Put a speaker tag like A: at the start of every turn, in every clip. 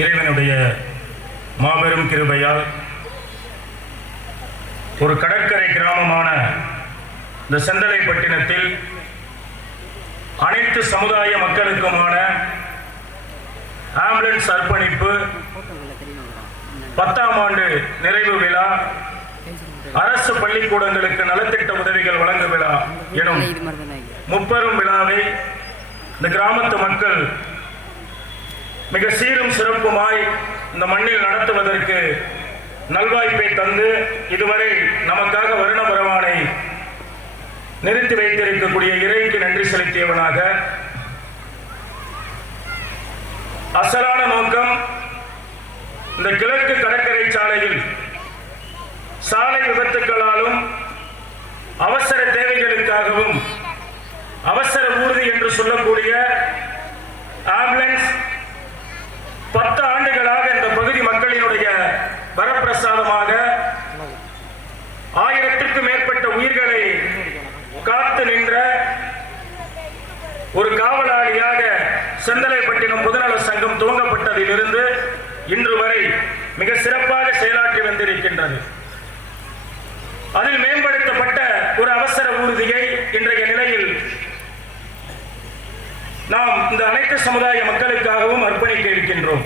A: இறைவனுடைய மாபெரும் கிருபையால் ஒரு கடற்கரை கிராமமான இந்த செந்தலைப்பட்டினத்தில் அனைத்து சமுதாய மக்களுக்குமான ஆம்புலன்ஸ் அர்ப்பணிப்பு பத்தாம் ஆண்டு நிறைவு விழா அரசு பள்ளிக்கூடங்களுக்கு நலத்திட்ட உதவிகள் வழங்கும் விழா எனும் முப்பெரும் விழாவை இந்த கிராமத்து மக்கள் மிக சீரும் சிறப்புமாய் இந்த மண்ணில் நடத்துவதற்கு நல்வாய்ப்பை தந்து இதுவரை நமக்காக வருண பரவானை நிறுத்தி வைத்திருக்கக்கூடிய இறைக்கு நன்றி செலுத்தியவனாக அசலான நோக்கம் இந்த கிழக்கு கடற்கரை சாலையில் சாலை விபத்துக்களாலும் அவசர தேவைகளுக்காகவும் அவசர ஊர்தி என்று சொல்லக்கூடிய ஆம்புலன்ஸ் பத்து ஆண்டுகளாக இந்த பகுதி மக்களினுடைய வரப்பிரசாதமாக ஆயிரத்திற்கும் மேற்பட்ட உயிர்களை காத்து நின்ற ஒரு காவலாளியாக செந்தலைப்பட்டினம் பொதுநல சங்கம் துவங்கப்பட்டதிலிருந்து இன்று வரை மிக சிறப்பாக செயலாற்றி வந்திருக்கின்றது. அதில் மேம்படுத்தப்பட்ட ஒரு அவசர ஊர்தியை இன்றைய நிலையில் நாம் இந்த அனைத்து சமுதாய மக்களுக்காகவும் அர்ப்பணிக்க இருக்கின்றோம்.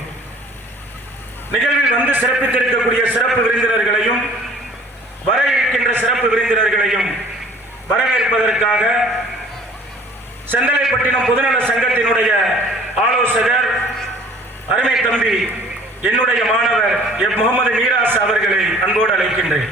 A: நிகழ்வில் வந்து சிறப்பித்திருக்கக்கூடிய சிறப்பு விருந்தினர்களையும் வர இருக்கின்ற சிறப்பு விருந்தினர்களையும் வரவேற்பதற்காக செந்தலைப்பட்டினம் பொதுநல சங்கத்தினுடைய ஆலோசகர் அருமை தம்பி என்னுடைய மாணவர் எப் முகமது மீராஸ் அவர்களை அன்போடு அழைக்கின்றேன்.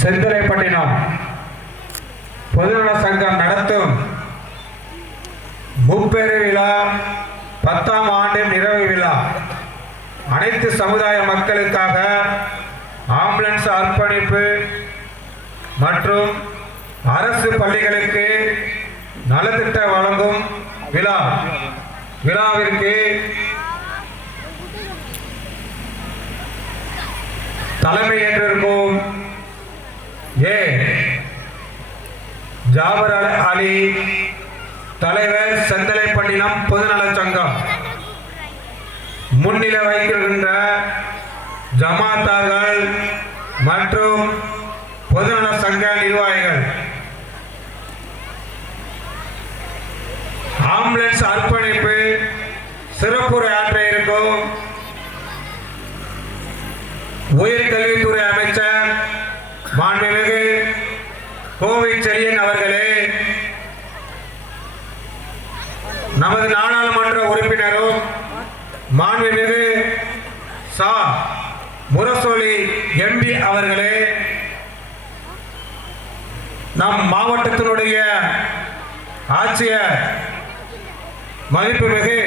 B: செந்திலைப்பட்டினம் பொதுநல சங்கம் நடத்தும் முப்பெரு விழா பத்தாம் ஆண்டு நிறைவு விழா. அனைத்து சமுதாய மக்களுக்காக ஆம்புலன்ஸ் அர்ப்பணிப்பு மற்றும் அரசு பள்ளிகளுக்கு நலத்திட்ட வழங்கும் விழா. விழாவிற்கு தலைமை ஏற்றிருக்கும் ஏ. ஜாபர் அலி- தலைவர் செந்தலைப்பட்டினம் பொதுநலச் சங்கம். முன்னிலை வைக்கின்ற ஜமாத்தார்கள் மற்றும் பொதுநல சங்க நிர்வாகிகள். ஆம்புலன்ஸ் அர்ப்பணிப்பு சிறப்புரை ஆற்ற இருக்கும். உயர்கல்வித்துறை அமைச்சர் மாண்புமிகு கோவை செழியன் அவர்களே நமது நாடாளுமன்ற உறுப்பினரும் மாண்புமிகு சா. முரசொலி எம்பி அவர்களே நம் மாவட்டத்தினுடைய ஆட்சியர் மதிப்புமிகு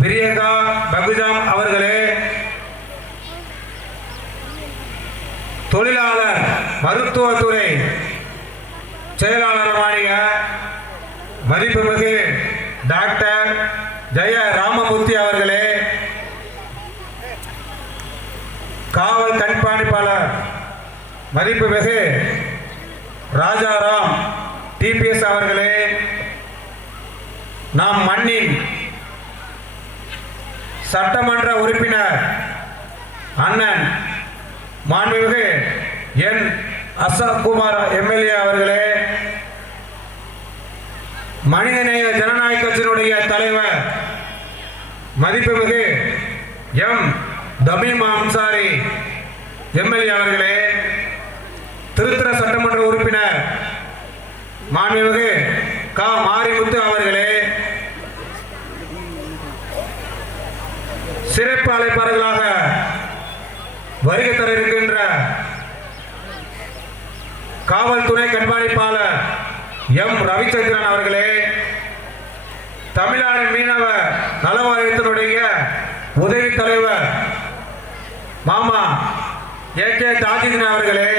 B: பிரியங்கா பகுஜாம் அவர்களே தொழிலாளர் மருத்துவத்துறை செயலாளருமானிய மதிப்புமிகு டாக்டர் ஜெய ராமமூர்த்தி அவர்களே காவல் கண்காணிப்பாளர் மதிப்பு வெகு ராஜாராம் டிபிஎஸ் அவர்களே நாம் மண்ணின் சட்டமன்ற உறுப்பினர் அண்ணன் மாண்புமிகு என் அசோக்குமார் எம்எல்ஏ அவர்களே மனிதநேய ஜனநாயக கட்சியினுடைய தலைவர் மதிப்புமிகு எம். தபீம் அன்சாரி எம்எல்ஏ அவர்களே திருத்தர சட்டமன்ற உறுப்பினர் மாண்புமிகு கா. மாரிமுத்து அவர்களே சிறப்பு அழைப்பாளர்களாக வருகை தர இருக்கின்ற காவல்துறை கண்காணிப்பாளர் எம். ரவிச்சந்திரன் அவர்களே தமிழ்நாடு மீனவ நல வாரியத்தினுடைய உதவி தலைவர் மாமா ஏ கே தாஜிதன் அவர்களே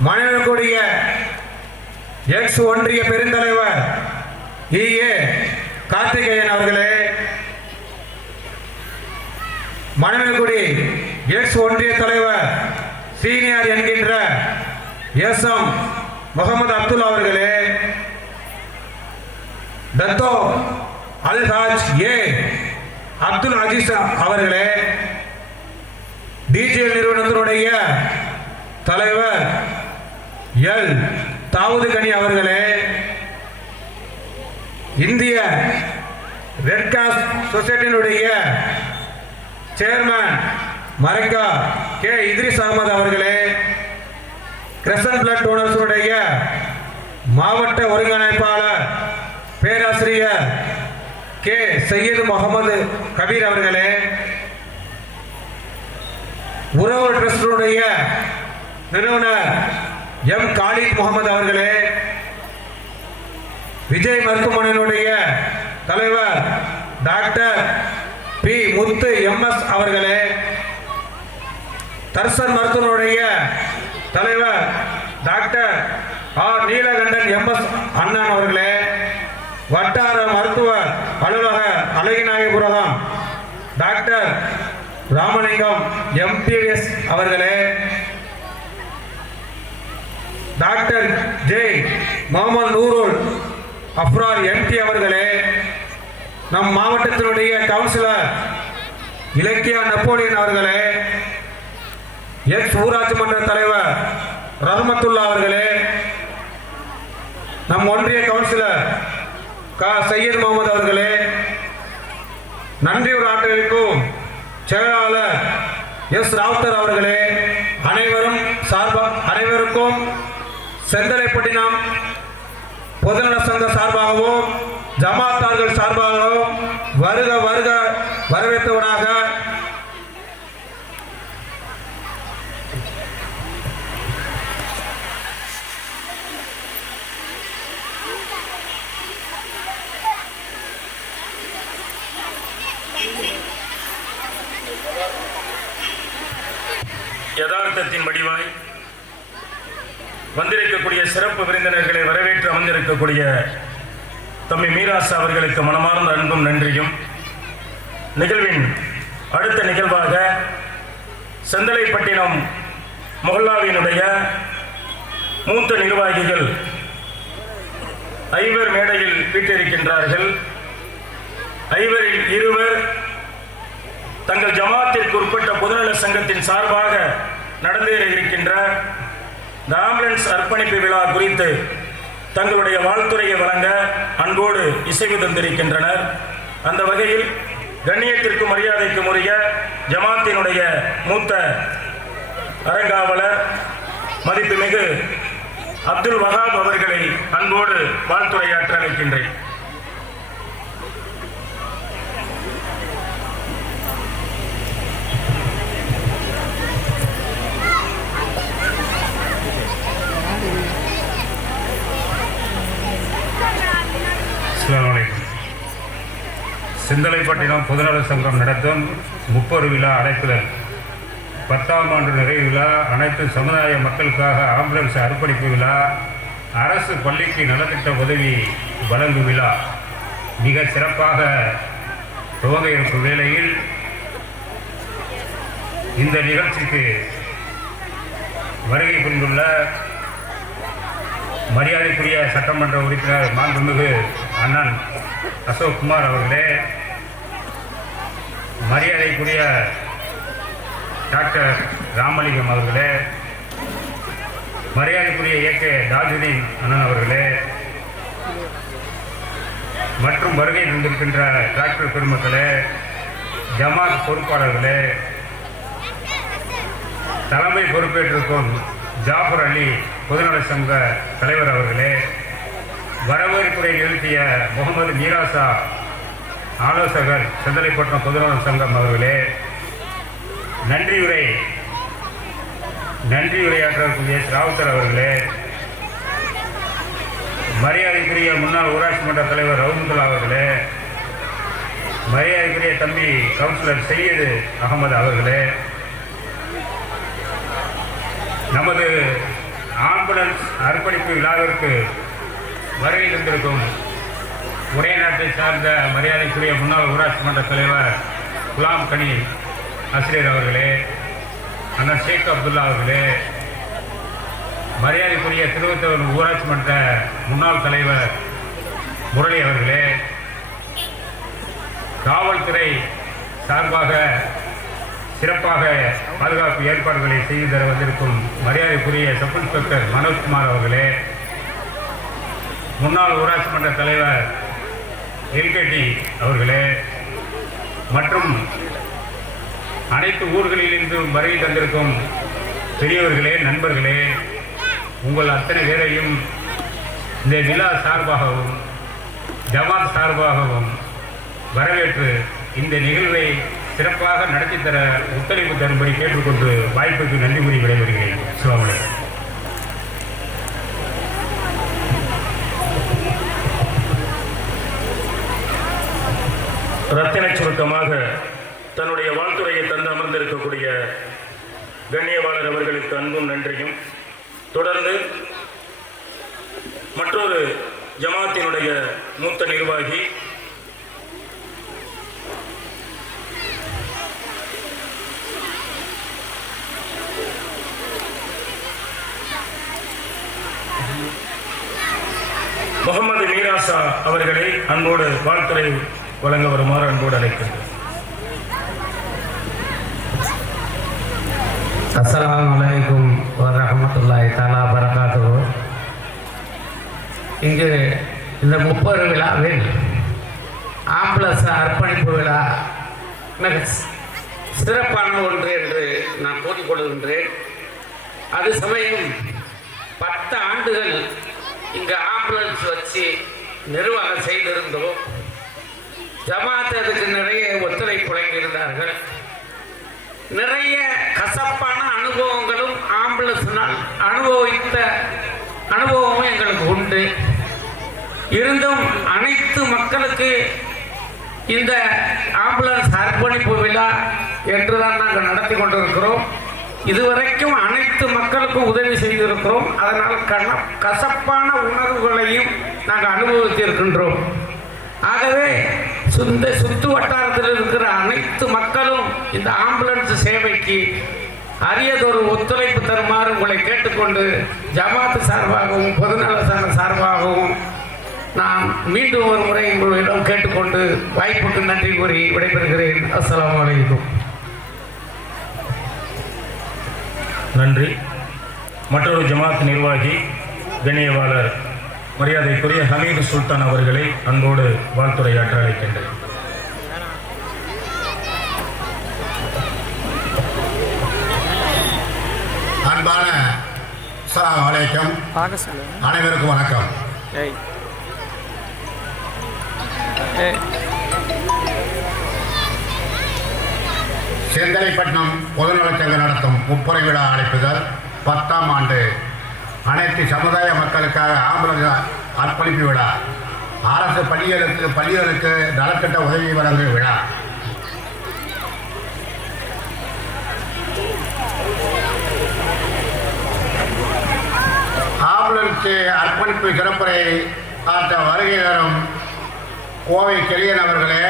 B: மனிதனுக்குரிய எக்ஸ் ஒன்றிய பெருந்தலைவர் இ ஏ கார்த்திகேயன் அவர்களே மணமேல்குடி எக்ஸ் ஒன்றிய தலைவர் சீனியர் என்கின்ற எஸ் எம் முகமது அப்துல்லா அவர்களே தத்தோ அல்ஹாஜ் ஏ. அப்துல் அஜீஸ் அவர்களே டிஜிஎல் நிறுவனத்தினுடைய தலைவர் எல். தாவூது கனி அவர்களே இந்திய ரெட் கிராஸ் சொசைட்டியினுடைய சேர்மன் மரைக்கா கே. இத்ரிஸ் அகமது அவர்களே கிரசன் பிளட் டோனர்ஸுடைய மாவட்ட ஒருங்கிணைப்பாளர் பேராசிரியர் கே. சையது முகமது கபீர் அவர்களே உறவு ட்ரஸ்டுடைய நிறுவனர் எம். காலித் முகமது அவர்களே விஜய் மருத்துவமனையினுடைய தலைவர் டாக்டர் பி. முத்து எம்எஸ் அவர்களே தர்சன் மருத்துவனுடைய தலைவர் டாக்டர் ஆர். நீலகண்டன் எம்எஸ் அண்ணன் அவர்களே வட்டார மருத்துவ அலுவலக அழகிநாயபுரகம். டாக்டர் ராமலிங்கம் எம்பிஎஸ் அவர்களே. Doctor J Mohammed Noorul Abrar MD அவர்களே. நம் மாவட்டத்தினுடைய கவுன்சிலர் இலக்கியா நெப்போலியன் அவர்களே. எக்ஸ் ஊராட்சி மன்ற தலைவர் ரஹமத்துல்லா அவர்களே. நம் ஒன்றிய கவுன்சிலர் கா சையத் முகமது அவர்களே ஒரு ஆற்றலுக்கும் செயலாளர் எஸ் ராவுத்தர் அவர்களே அனைவரும் சார்பாக அனைவருக்கும் செந்தலைப்பட்டினம் பொதுநல சங்க சார்பாகவும் ஜமாத்தார்கள் சார்பாகவும் வருக வருக வரவேற்றவனாக
A: யதார்த்தத்தின் வடிவாய் வந்திருக்கக்கூடிய சிறப்பு விருந்தினர்களை வரவேற்று அமர்ந்திருக்கக்கூடிய தம்பி மீராசா அவர்களுக்கு மனமார்ந்த அன்பும் நன்றியும். நிகழ்வின் அடுத்த நிகழ்வாக செந்தலைப்பட்டினம் மொஹல்லாவினுடைய மூத்த நிர்வாகிகள் ஐவர் மேடையில் வீட்டிருக்கின்றார்கள். ஐவரில் இருவர் தங்கள் ஜமாத்திற்கு உட்பட்ட பொதுநல சங்கத்தின் சார்பாக நடந்தேற இருக்கின்ற இந்த ஆம்புலன்ஸ் அர்ப்பணிப்பு விழா குறித்து தங்களுடைய வாழ்த்துறையை வழங்க அன்போடு இசைவு தந்திருக்கின்றனர் அந்த வகையில் கண்ணியத்திற்கும் மரியாதைக்கும் உரிய ஜமாத்தினுடைய மூத்த அறங்காவலர் மதிப்புமிகு அப்துல் வஹாப் அவர்களை அன்போடு வாழ்த்துரையாற்ற அழைக்கின்றேன்.
C: சிந்தலைப்பட்டினம் பொதுநல சங்கம் நடத்தும் முப்பொரு விழா அழைப்புதல். பத்தாம் ஆண்டு நிறைவு விழா அனைத்து சமுதாய மக்களுக்காக ஆம்புலன்ஸ் அர்ப்பணிப்பு விழா அரசு பள்ளிக்கு நலத்திட்ட உதவி வழங்கும் விழா. மிக சிறப்பாக துவங்க இருக்கும் வேளையில் இந்த நிகழ்ச்சிக்கு வருகை புரிந்துள்ள மரியாதைக்குரிய சட்டமன்ற உறுப்பினர் மாண்புமிகு அண்ணன் அசோக்குமார் அவர்களே மரியாதைக்குரிய டாக்டர் ராமலிங்கம் அவர்களே மரியாதைக்குரிய ஏகே தாஜுதீன் அண்ணன் அவர்களே மற்றும் வருகை தந்திருக்கின்ற டாக்டர் பெருமக்களே ஜமாத் பொறுப்பாளர்களே தலைமை பொறுப்பேற்றிருக்கும் ஜாஃபர் அலி பொதுநல சங்க தலைவர் அவர்களே வரவேற்புரை நிறுத்திய முகமது மீராசா ஆலோசகர் செந்தலைப்பட்டினம் பொதுநல சங்கம் அவர்களே நன்றியுரை உரையாற்றக்கூடிய ராவுத்தர் அவர்களே மரியாதைக்குரிய முன்னாள் ஊராட்சி மன்ற தலைவர் ரவுந்துல்லா அவர்களே மரியாதைக்குரிய தம்பி கவுன்சிலர் சையது அகமது அவர்களே நமது ஆம்புலன்ஸ் அர்ப்பணிப்பு விழாவிற்கு வருகை தந்திருக்கும் ஒரே நாட்டை சார்ந்த மரியாதைக்குரிய முன்னாள் ஊராட்சி மன்ற தலைவர் குலாம் கனி ஆசிரியர் அவர்களே அண்ணன் ஷேக் அப்துல்லா அவர்களே மரியாதைக்குரிய திருவத்தூர் ஊராட்சி மன்ற முன்னாள் தலைவர் முரளி அவர்களே காவல்துறை சார்பாக சிறப்பாக பாதுகாப்பு ஏற்பாடுகளை செய்து தர வந்திருக்கும் மரியாதைக்குரிய சப் இன்ஸ்பெக்டர் மனோஜ்குமார் அவர்களே முன்னாள் ஊராட்சி மன்ற தலைவர் எல்கேடி அவர்களே மற்றும் அனைத்து ஊர்களிலிருந்தும் வருகை தந்திருக்கும் பெரியவர்களே நண்பர்களே உங்கள் அத்தனை பேரையும் இந்த விழா சார்பாகவும் ஜமாத் சார்பாகவும் வரவேற்று இந்த நிகழ்வை சிறப்பாக நடத்தி தர ஒத்துழைப்பு தரும்படி கேட்டுக்கொண்டு வாய்ப்புக்கு நன்றி கூறி விடைபெறுகிறேன். அஸ்ஸலாமு
A: ரத்தின சுருக்கமாக தன்னுடைய வாழ்த்துறையை தந்து அமர்ந்திருக்கக்கூடிய கண்ணியவாளர் அவர்களுக்கு அன்பும் நன்றியும். தொடர்ந்து மற்றொரு ஜமாத்தினுடைய மூத்த நிர்வாகி முகமது மீராசா அவர்களை அன்போடு வாழ்த்துறை வழங்க வருமாறு அன்போடு அழைக்கின்றேன்
D: அஸ்ஸலாமு அலைக்கும் தாலா பரகாத்து இங்கு இந்த முப்பது விழாவில் ஆம்பளஸ் அர்ப்பணிப்பு விழா மிக சிறப்பான ஒன்று என்று நான் கூறிக்கொள்கின்றேன் அது சமயம் பத்து ஆண்டுகள் இங்கு ஆம்புலன்ஸ் வச்சு நிர்வாகம் செய்திருந்தோம். ஜமாத் அதுக்கு நிறைய ஒத்துழைப்பு வழங்கியிருந்தார்கள். நிறைய கசப்பான அனுபவங்களும் ஆம்புலன்ஸ்னால் அனுபவித்த அனுபவமும் எங்களுக்கு உண்டு. இருந்தும் அனைத்து மக்களுக்கு இந்த ஆம்புலன்ஸ் அர்ப்பணிப்பு விழா என்று தான் நாங்கள் நடத்தி கொண்டிருக்கிறோம். இதுவரைக்கும் அனைத்து மக்களுக்கும் உதவி செய்திருக்கிறோம். அதனால் கசப்பான உணர்வுகளையும் நாங்கள் அனுபவித்திருக்கின்றோம். ஆகவே இந்த சுற்று வட்டாரத்தில் இருக்கிற அனைத்து மக்களும் இந்த ஆம்புலன்ஸ் சேவைக்கு அரியதொரு ஒத்துழைப்பு தருமாறு உங்களை கேட்டுக்கொண்டு ஜமாத்து சார்பாகவும் பொதுநல சங்க சார்பாகவும் நான் மீண்டும் ஒரு முறை உங்களிடம் கேட்டுக்கொண்டு வாய்ப்புக்கு நன்றி கூறி விடைபெறுகிறேன். அஸ்லாம் வலைக்கும்
A: நன்றி. மற்றொரு ஜமாத் நிர்வாகி கணியவாளர் மரியாதைக்குரிய ஹமீது சுல்தான் அவர்களை அன்போடு வாழ்த்துரையாற்ற அழைக்கின்றேன்.
E: அன்பான அலைக்கும். அனைவருக்கும் வணக்கம். செந்தலைப்பட்டினம் பொதுநலச்சங்கம் நடத்தும் முப்படை விழா அழைப்புதல் பத்தாம் ஆண்டு அனைத்து சமுதாய மக்களுக்காக ஆம்புலன்ஸ் அர்ப்பணிப்பு விழா. அரசு பள்ளிகளுக்கு பள்ளிகளுக்கு நலத்திட்ட உதவி வழங்கும் விழா. ஆம்புலன்ஸ் அர்ப்பணிப்பு சிறப்புரை ஆற்ற வருகை தரும் கோவை செழியன் அவர்களே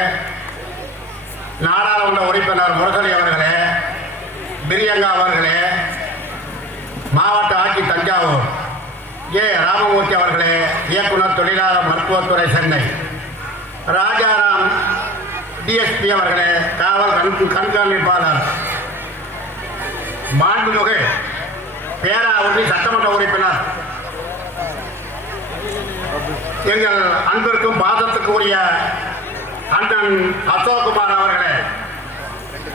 E: நாடாளுமன்ற உறுப்பினர் முரசொலி அவர்களே பிரியங்கா அவர்களே மாவட்ட ஆட்சி தஞ்சாவூர். ஏ. ராமமூர்த்தி அவர்களே இயக்குனர் தொழிலாளர் மருத்துவத்துறை சென்னை. ராஜாராம் டிஎஸ்பி அவர்களே காவல் கண் கண்காணிப்பாளர். மாண்புமிகு பேராவூர்தி சட்டமன்ற உறுப்பினர். எங்கள் அன்பிற்கும் பாதத்துக்குரிய அண்ணன் அசோக்குமார் அவர்களே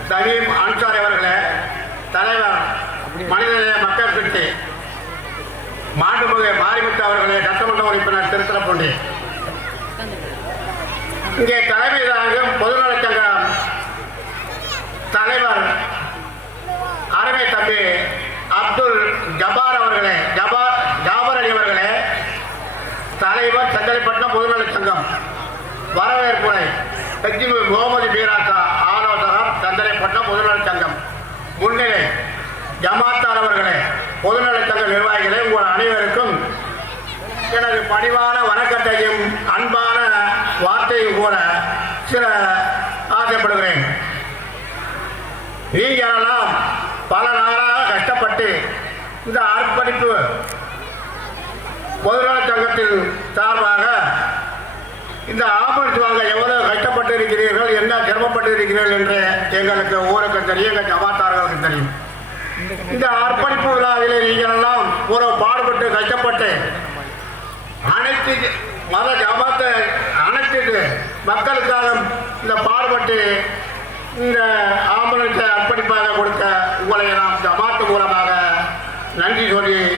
E: தவீம் அன்சாரி அவர்களே தலைவர் மனிதநேய மக்கள் கட்சி மாண்புமிகு மாரிமுத்து அவர்களே சட்டமன்ற உறுப்பினர் திருத்தலப்பூண்டி. இங்கே தலைமை தாங்கும் பொதுநலச்சங்க தலைவர் அருமை தம்பி அப்துல் ஜபார் அவர்களே ஜபார் ஜாபர் அலி அவர்களே தலைவர் செங்கல்பட்டினம் பொதுநலச் சங்கம். வரவேற்புரை ஹெச்மி முகமது பீராசா ஆலோசகர் சந்தனைப்பட்டினம் பொதுநலச் சங்கம். முன்னிலை ஜமாத்தார் அவர்களே பொதுநலத்தங்க நிர்வாகிகளே உங்கள் அனைவருக்கும் எனது பணிவான வணக்கத்தையும் அன்பான வார்த்தையும் கூட சில ஆசைப்படுகிறேன். நீங்களெல்லாம் பல நாளாக கஷ்டப்பட்டு இந்த அர்ப்பணிப்பு பொதுநலச் சங்கத்தின் சார்பாக இந்த ஆம்புலன்ஸ் வாங்க எவ்வளவு கஷ்டப்பட்டு இருக்கிறீர்கள் என்ன சிரமப்பட்டு இருக்கிறீர்கள் என்று எங்களுக்கு ஊருக்கு தெரியும் எங்கள் ஜமாத்தார்களுக்கு தெரியும். இந்த அர்ப்பணிப்பு விழாவிலே நீங்கள் எல்லாம் ஒரு பாடுபட்டு கஷ்டப்பட்டு அனைத்து மத ஜமாத்தை அனைத்து மக்களுக்காக இந்த பாடுபட்டு இந்த ஆம்புலன்ஸை அர்ப்பணிப்பாக கொடுத்த உங்களை நாம் ஜமாத்து மூலமாக நன்றி சொல்லி